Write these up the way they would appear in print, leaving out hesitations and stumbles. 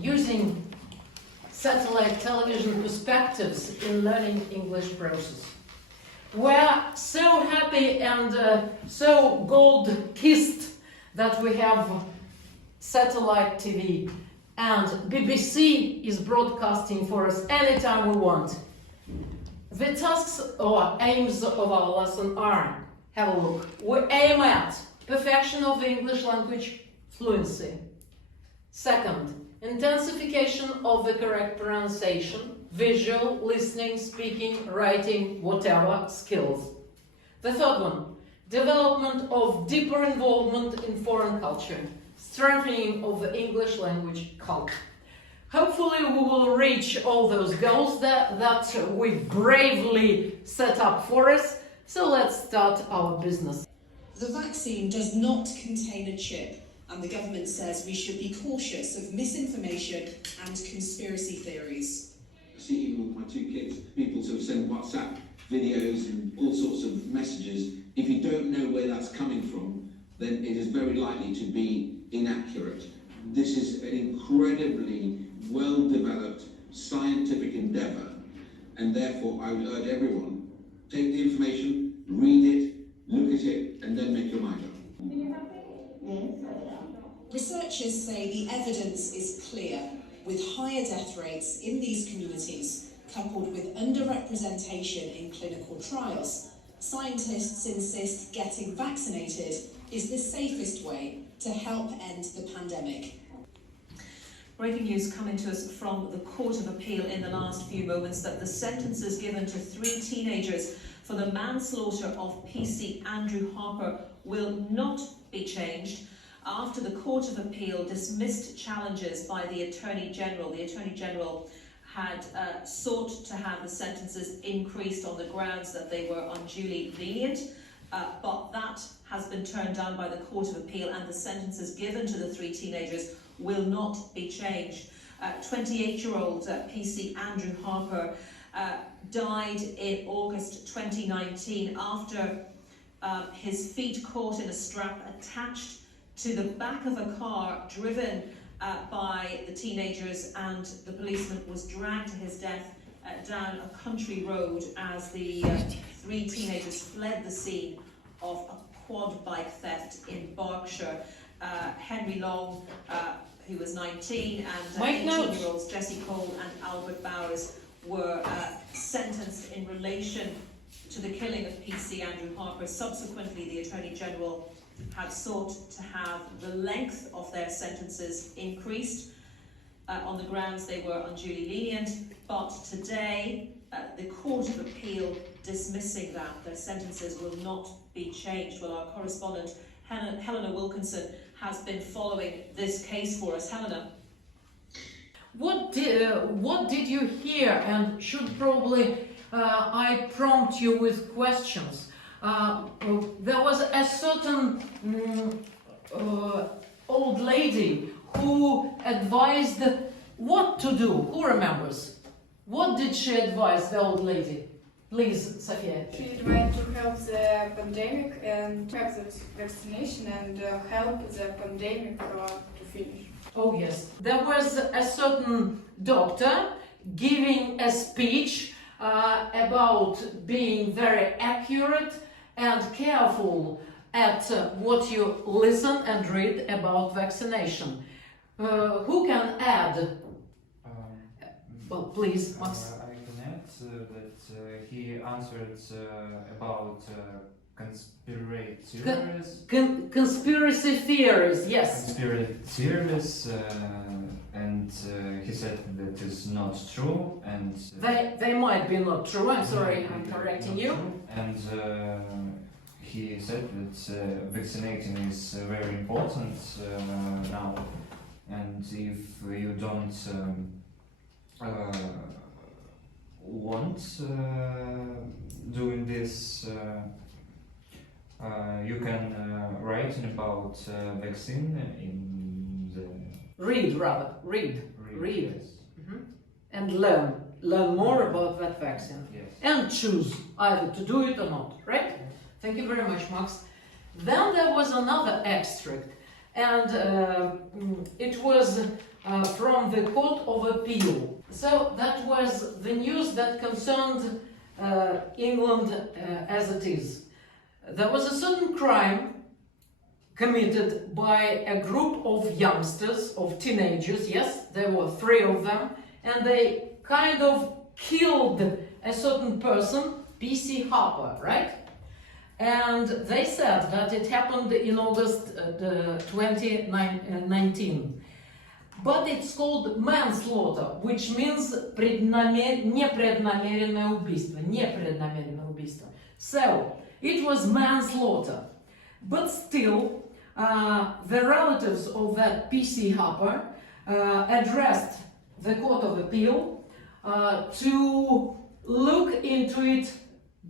Using satellite television perspectives in learning English process. We're so happy and so gold-kissed that we have satellite TV, and BBC is broadcasting for us anytime we want. The tasks or aims of our lesson are, have a look, we aim at perfection of the English language fluency. Second, intensification of the correct pronunciation, visual, listening, speaking, writing, whatever skills. The third one, development of deeper involvement in foreign culture, strengthening of the English language culture. Hopefully we will reach all those goals that we bravely set up for us. So let's start our business. The vaccine does not contain a chip, and the government says we should be cautious of misinformation and conspiracy theories. I see even with my two kids, people sort of send WhatsApp videos and all sorts of messages. If you don't know where that's coming from, then it is very likely to be inaccurate. This is an incredibly well-developed scientific endeavour, and therefore I would urge everyone, take the information, read it, look at it, and then make your mind up. Researchers say the evidence is clear, with higher death rates in these communities, coupled with underrepresentation in clinical trials. Scientists insist getting vaccinated is the safest way to help end the pandemic. Breaking news coming to us from the Court of Appeal in the last few moments that the sentences given to 3 teenagers for the manslaughter of PC Andrew Harper will not be changed after the Court of Appeal dismissed challenges by the Attorney General. The Attorney General had sought to have the sentences increased on the grounds that they were unduly lenient, but that has been turned down by the Court of Appeal, and the sentences given to the 3 teenagers will not be changed. 28-year-old PC Andrew Harper died in August 2019 after his feet caught in a strap attached to the back of a car driven by the teenagers, and the policeman was dragged to his death down a country road as the 3 teenagers fled the scene of a quad bike theft in Berkshire. Henry Long, who was 19, and 18-year-olds Jesse Cole and Albert Bowers were sentenced in relation to the killing of PC Andrew Harper. Subsequently, the Attorney General had sought to have the length of their sentences increased on the grounds they were unduly lenient, but today the Court of Appeal dismissing that. Their sentences will not be changed. Well, our correspondent Helena Wilkinson has been following this case for us. Helena. What did you hear, and should probably I prompt you with questions? There was a certain old lady who advised what to do. Who remembers? What did she advise, the old lady? Please, Sofia. She tried to help the pandemic and have the vaccination and help the pandemic to finish. Oh yes. There was a certain doctor giving a speech about being very accurate and careful at what you listen and read about vaccination. Who can add? Well, please, Max. I can add that he answered about conspiracy theories. Conspiracy theories, yes. Conspiracy theories, and he said that is not true, and they might be not true. I'm sorry, I'm correcting you. True. And he said that vaccinating is very important now, and if you don't want doing this, you can write about vaccine in the read. Yes. Mm-hmm. And learn more about that vaccine. Yes. And choose either to do it or not, right? Thank you very much, Max. Then there was another extract, and it was from the Court of Appeal. So that was the news that concerned England as it is. There was a certain crime committed by a group of youngsters, of teenagers, yes, there were 3 of them, and they kind of killed a certain person, P.C. Harper, right? And they said that it happened in August 2019. But it's called manslaughter, which means непреднамеренное убийство. Непреднамеренное убийство. So, it was manslaughter. But still, the relatives of that P.C. Harper addressed the Court of Appeal to look into it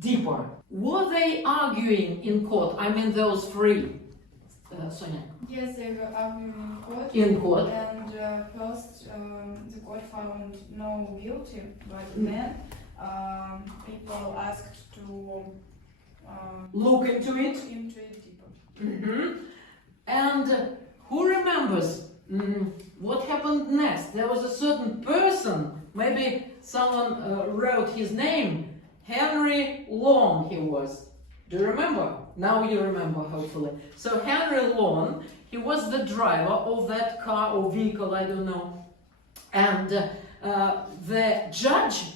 deeper. Were they arguing in court? I mean those 3, Sonia? Yes, they were arguing In court. and first the court found no guilty, but then people asked to Look into it. deeper. And who remembers what happened next? There was a certain person, maybe someone wrote his name, Henry Long he was. Do you remember? Now you remember, hopefully. So Henry Long, he was the driver of that car or vehicle, I don't know. And the judge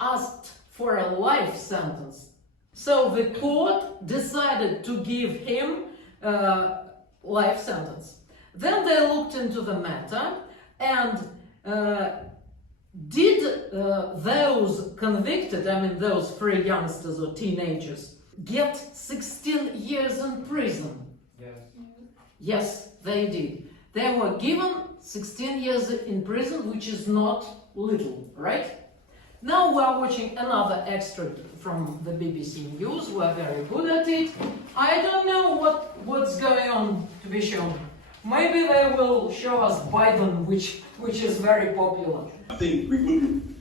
asked for a life sentence. So the court decided to give him life sentence. Then they looked into the matter and did those convicted, I mean those 3 youngsters or teenagers, get 16 years in prison? Yes. Yes, they did. They were given 16 years in prison, which is not little, right? Now we are watching another extract from the BBC News. We're very good at it. I don't know what's going on to be shown. Maybe they will show us Biden, which is very popular. I think we wouldn't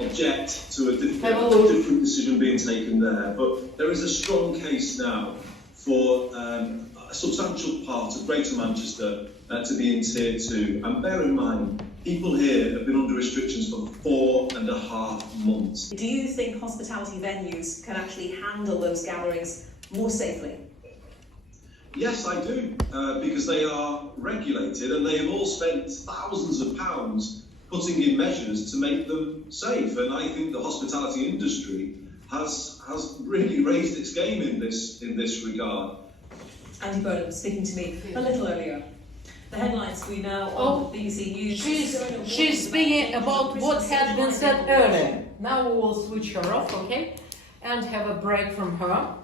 object to a different decision being taken there, but there is a strong case now for a substantial part of Greater Manchester to be in Tier 2. And bear in mind, people here have been under restrictions for 4.5 months. Do you think hospitality venues can actually handle those gatherings more safely? Yes, I do, because they are regulated and they have all spent thousands of pounds putting in measures to make them safe. And I think the hospitality industry has really raised its game in this regard. Andy Burnham speaking to me a little earlier. The headlines we now on BBC News. She's speaking about what had been said earlier. Now we will switch her off, okay? And have a break from her.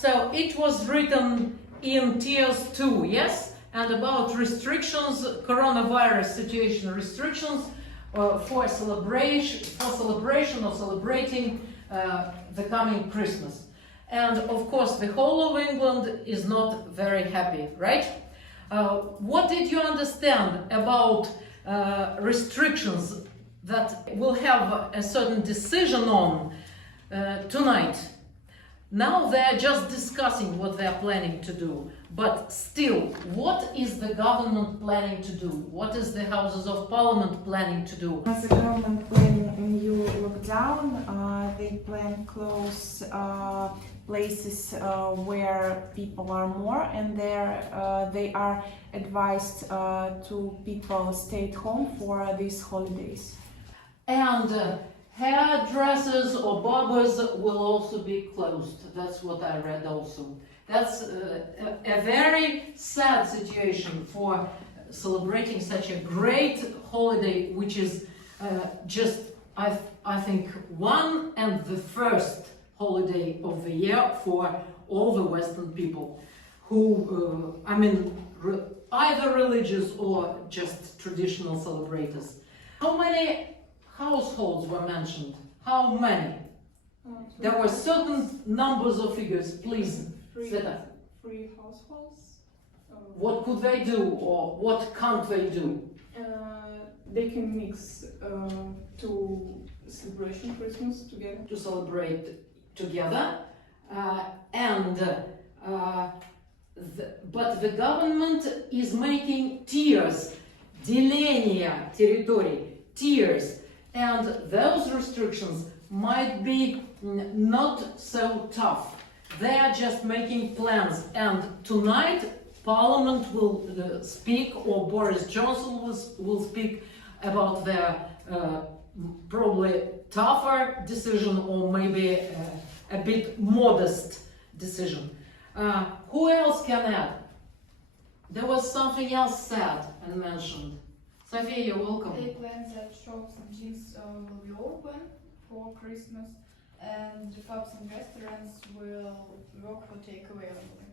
So it was written in tiers 2, yes? And about restrictions, coronavirus situation restrictions for celebration or celebrating the coming Christmas. And of course the whole of England is not very happy, right? What did you understand about restrictions that we'll have a certain decision on tonight? Now they're just discussing what they're planning to do, but still, what is the government planning to do? What is the Houses of Parliament planning to do? The government planning a new lockdown. They plan close places where people are more, and they are advised to people stay at home for these holidays. And hairdressers or barbers will also be closed. That's what I read also. That's a very sad situation for celebrating such a great holiday, which is just, I think, one and the first holiday of the year for all the Western people who, either religious or just traditional celebrators. How many households were mentioned? How many? There were certain numbers of figures, please. Three households. What could they do, or what can't they do? They can mix to celebration Christmas together. To celebrate together, and but the government is making tiers, деление территорий, tiers, and those restrictions might be not so tough. They are just making plans, and tonight Parliament will speak, or Boris Johnson will speak about their probably tougher decision, or maybe a bit modest decision. Who else can add? There was something else said and mentioned. Sophia, you're welcome. They plan that shops and gyms will be open for Christmas, and the pubs and restaurants will work for takeaway only.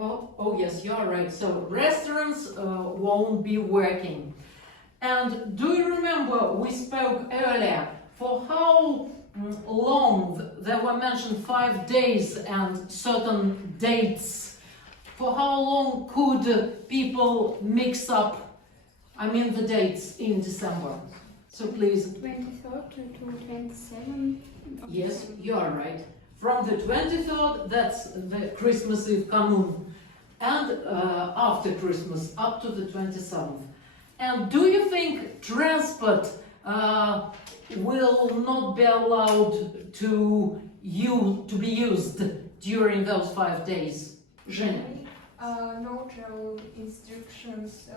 Oh yes, you are right. So restaurants won't be working. And do you remember we spoke earlier for how long there were mentioned 5 days and certain dates? For how long could people mix up, I mean, the dates in December? So please. 23rd to 27th. Yes, you are right. From the 23rd, that's the Christmas Eve commune, and after Christmas up to the 27th. And do you think transport will not be allowed to be used during those 5 days? Zhenya? No travel instructions.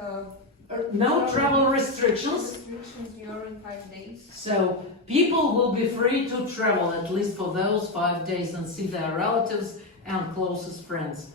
No travel restrictions? Restrictions during 5 days. So people will be free to travel at least for those 5 days and see their relatives and closest friends.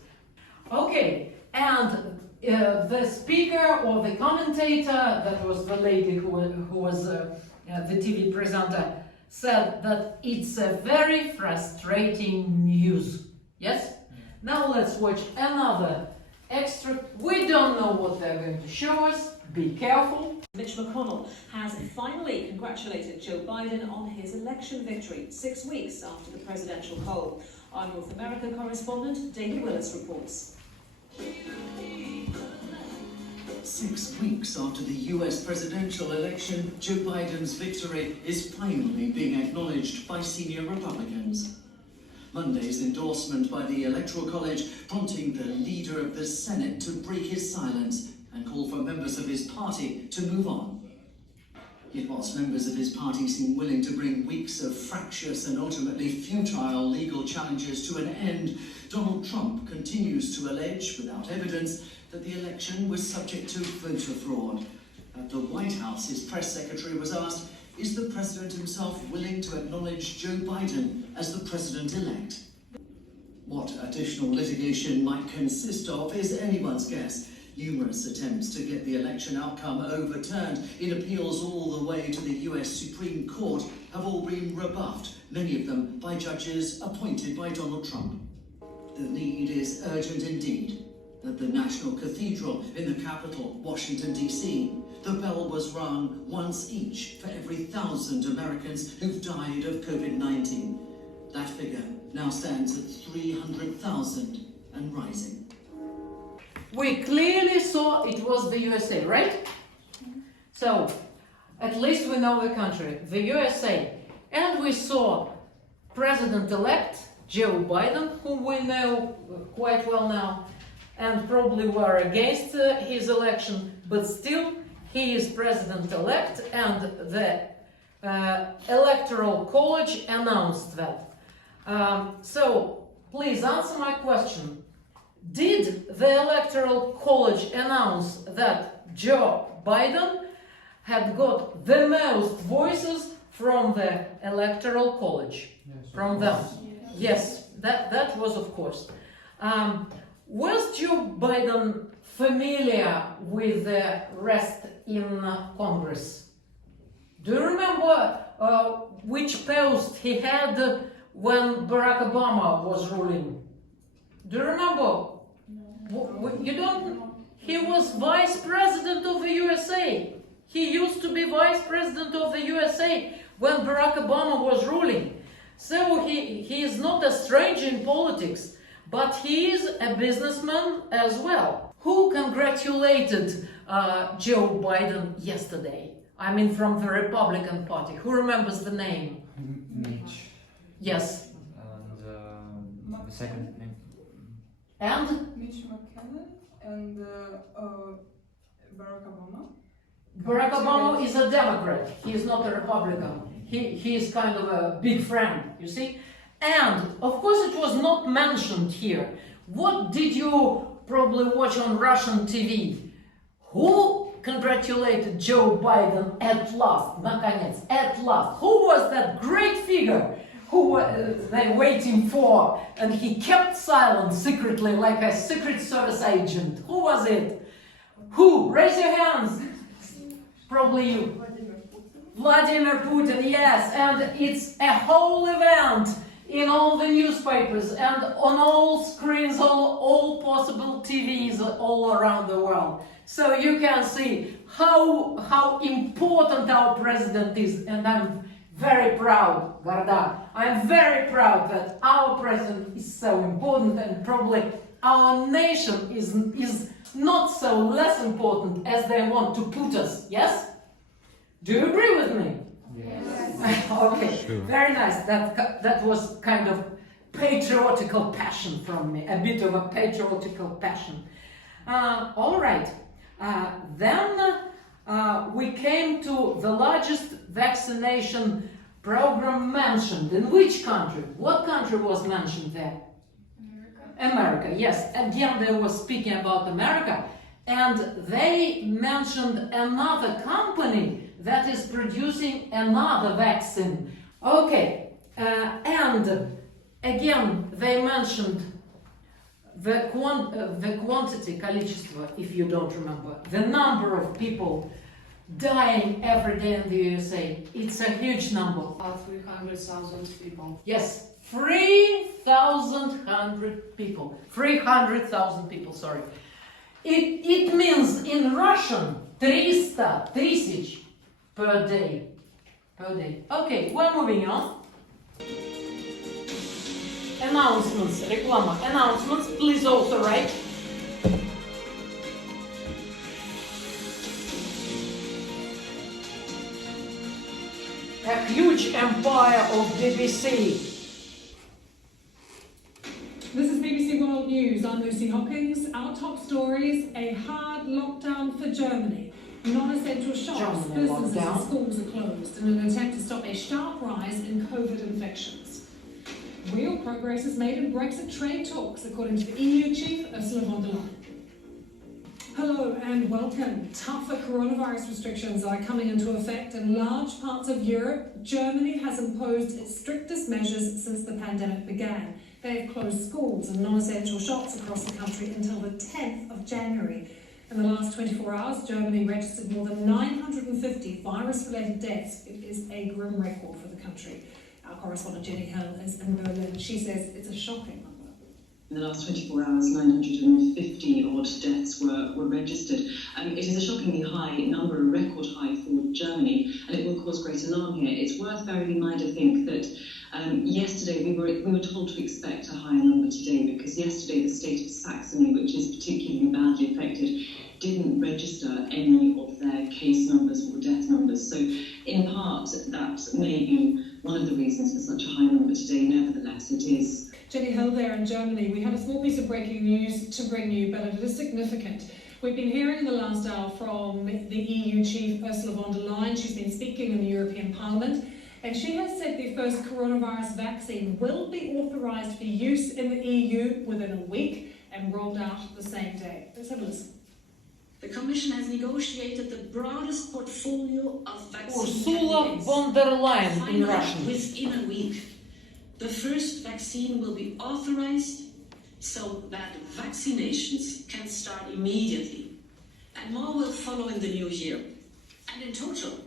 Okay, and the speaker or the commentator, that was the lady who was the TV presenter, said that it's a very frustrating news. Yes? Now let's watch another extract. We don't know what they're going to show us. Be careful. Mitch McConnell has finally congratulated Joe Biden on his election victory 6 weeks after the presidential poll. Our North America correspondent David Willis reports. 6 weeks after the US presidential election, Joe Biden's victory is finally being acknowledged by senior Republicans. Monday's endorsement by the Electoral College prompting the leader of the Senate to break his silence and call for members of his party to move on. Yet whilst members of his party seem willing to bring weeks of fractious and ultimately futile legal challenges to an end, Donald Trump continues to allege, without evidence, that the election was subject to voter fraud. At the White House, his press secretary was asked, is the president himself willing to acknowledge Joe Biden as the president-elect? What additional litigation might consist of is anyone's guess. Numerous attempts to get the election outcome overturned in appeals all the way to the US Supreme Court have all been rebuffed, many of them by judges appointed by Donald Trump. The need is urgent indeed. At the National Cathedral in the capital, Washington, D.C., the bell was rung once each for every 1,000 Americans who've died of COVID-19. That figure now stands at 300,000 and rising. We clearly saw it was the USA, right? So, at least we know the country, the USA. And we saw President-elect Joe Biden, whom we know quite well now, and probably were against his election, but still he is president-elect, and the Electoral College announced that. So, please answer my question. Did the Electoral College announce that Joe Biden had got the most voices from the Electoral College? Yes, from them? Yes, that was of course. Was Joe Biden familiar with the rest in Congress? Do you remember which post he had when Barack Obama was ruling? Do you remember? You don't? He was vice president of the USA. He used to be vice president of the USA when Barack Obama was ruling. So he is not a stranger in politics, but he is a businessman as well. Who congratulated Joe Biden yesterday? I mean, from the Republican Party. Who remembers the name? Mitch. Yes. And the second name. And Mitch McConnell and Barack Obama. Barack Obama is a Democrat. He is not a Republican. He is kind of a big friend, you see? And, of course, it was not mentioned here. What did you probably watch on Russian TV? Who congratulated Joe Biden at last? Наконец, at last. Who was that great figure who they waiting for? And he kept silent secretly like a Secret Service agent. Who was it? Who? Raise your hands. Probably you. Vladimir Putin, yes. And it's a whole event in all the newspapers and on all screens, all possible TVs all around the world. So you can see how important our president is, and I'm very proud, Garda. I'm very proud that our president is so important, and probably our nation is not so less important as they want to put us, yes? Do you agree with me? Yes. Okay, sure. Very nice. That was kind of patriotical passion from me, a bit of a patriotical passion. All right. Then we came to the largest vaccination program mentioned. In which country? What country was mentioned there? America, yes. Again, they were speaking about America, and they mentioned another company that is producing another vaccine. Okay, and again, they mentioned the quantity, количество, if you don't remember, the number of people dying every day in the USA. It's a huge number. 300,000 people. Yes, 3,000 people. 300,000 people, sorry. It means in Russian 300 тысяч per day. Okay, we're moving on. Announcements, реклама. Announcements, please also write. A huge empire of BBC. This is BBC World News. I'm Lucy Hopkins. Our top stories: a hard lockdown for Germany. Non-essential shops, businesses and schools are closed in an attempt to stop a sharp rise in COVID infections. Real progress is made in Brexit trade talks, according to the EU chief, Ursula von der Leyen. Hello and welcome. Tougher coronavirus restrictions are coming into effect in large parts of Europe. Germany has imposed its strictest measures since the pandemic began. They have closed schools and non-essential shops across the country until the 10th of January. In the last 24 hours, Germany registered more than 950 virus-related deaths. It is a grim record for the country. Our correspondent Jenny Hill is in Berlin. She says it's a shocking number. In the last 24 hours, 950 odd deaths were registered. It is a shockingly high number, a record high for Germany, and it will cause great alarm here. It's worth bearing in mind, I think, that yesterday we were told to expect a higher number today, because yesterday the state of Saxony, which is particularly badly affected, didn't register any of their case numbers or death numbers. So in part, that may be one of the reasons for such a high number today. Nevertheless, it is. Jenny Hill there in Germany. We have a small piece of breaking news to bring you, but it is significant. We've been hearing in the last hour from the EU chief, Ursula von der Leyen. She's been speaking in the European Parliament, and she has said the first coronavirus vaccine will be authorised for use in the EU within a week and rolled out the same day. Let's have a listen. The Commission has negotiated the broadest portfolio of vaccine Ursula von der Leyen in Russian. Within a week, the first vaccine will be authorized so that vaccinations can start immediately, and more will follow in the new year. And in total,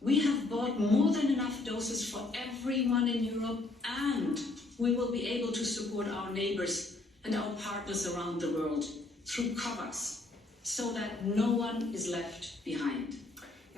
we have bought more than enough doses for everyone in Europe, and we will be able to support our neighbors and our partners around the world through COVAX, so that no one is left behind.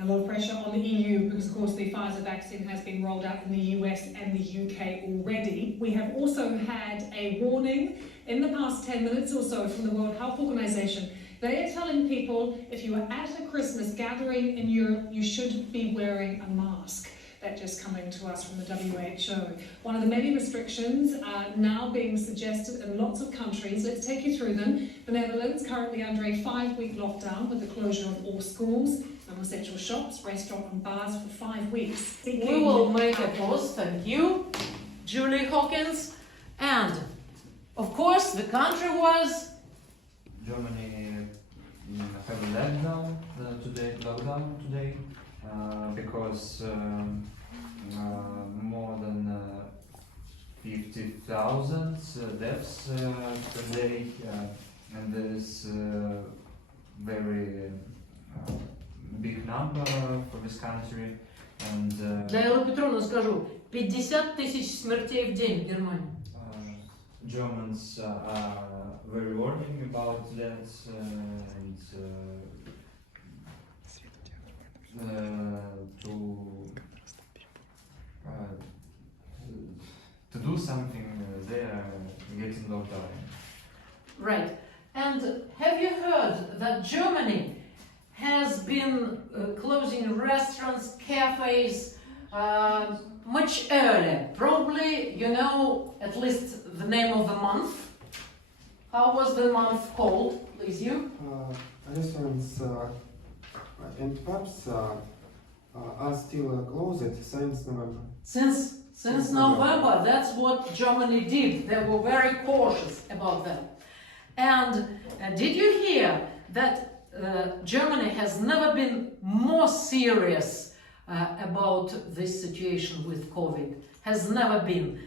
A lot of pressure on the EU because, of course, the Pfizer vaccine has been rolled out in the US and the UK already. We have also had a warning in the past 10 minutes or so from the World Health Organization. They are telling people if you are at a Christmas gathering in Europe, you should be wearing a mask. That just coming to us from the WHO. One of the many restrictions now being suggested in lots of countries. Let's take you through them. The Netherlands currently under a 5-week lockdown with the closure of all schools, non-essential shops, restaurants and bars for 5 weeks. We will make a pause, thank you, Julie Hawkins. And, of course, the country was... Germany have a lockdown today, because more than 50,000 deaths per day, and there is very big number for this country. And Для Эллы Петровны скажу, 50 тысяч смертей в день в Германии. Germans are very worrying about that, and to do something, they are getting locked down. Right. And have you heard that Germany has been closing restaurants, cafes much earlier? Probably you know at least the name of the month. How was the month called, please you? Restaurants and pubs are still closed since November. Since November, that's what Germany did. They were very cautious about that. And did you hear that Germany has never been more serious about this situation with COVID? Has never been.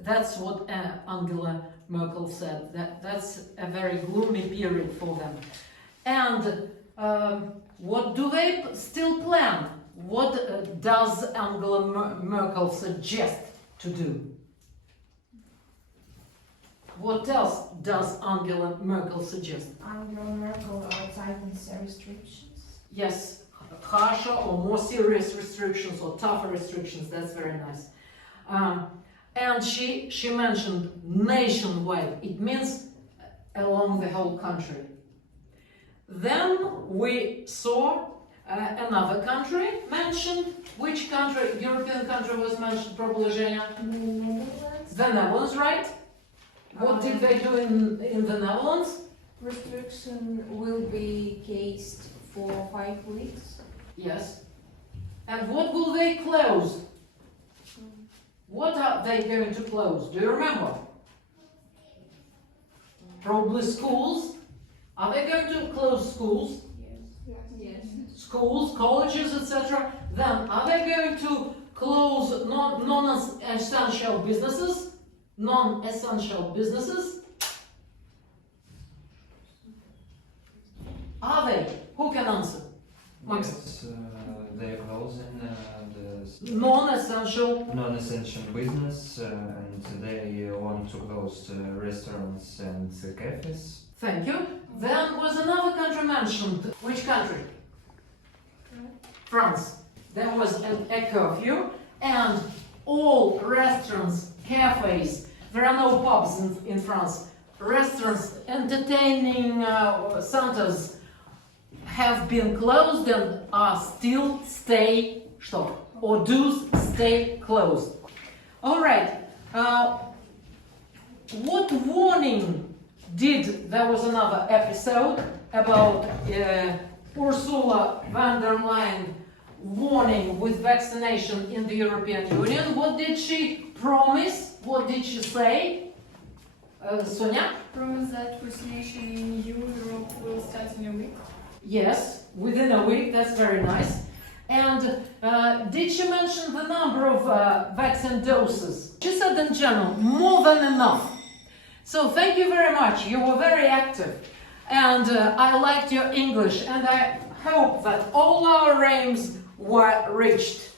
That's what Angela Merkel said. That's a very gloomy period for them. And what do they still plan? What does Angela Merkel suggest to do? What else does Angela Merkel suggest? Angela Merkel tightens restrictions. Yes, harsher or more serious restrictions or tougher restrictions. That's very nice. And she mentioned nationwide. It means along the whole country. Then we saw another country mentioned. Which country? European country was mentioned, probably, Zhenya? The Netherlands. The Netherlands, right? What did they do in the Netherlands? Restriction will be cased for 5 weeks. Yes. And what will they close? What are they going to close? Do you remember? Probably schools. Are they going to close schools? Yes. Schools, colleges, etc. Then are they going to close non-essential businesses? Non-essential businesses? Are they? Who can answer? Yes, they are closing the non-essential business, and they want to close restaurants and cafes. Thank you. Then was another country mentioned. Which country? France. There was a curfew, and all restaurants, cafes, there are no pubs in France. Restaurants, entertaining centers have been closed and are still stay closed. All right. What warning there was another episode about Ursula von der Leyen warning with vaccination in the European Union. What did she promise? What did she say? Sonia? Promise that vaccination in Europe will start in a week. Yes, within a week. That's very nice. And did she mention the number of vaccine doses? She said in general, more than enough. So thank you very much. You were very active. And I liked your English. And I hope that all our aims were reached.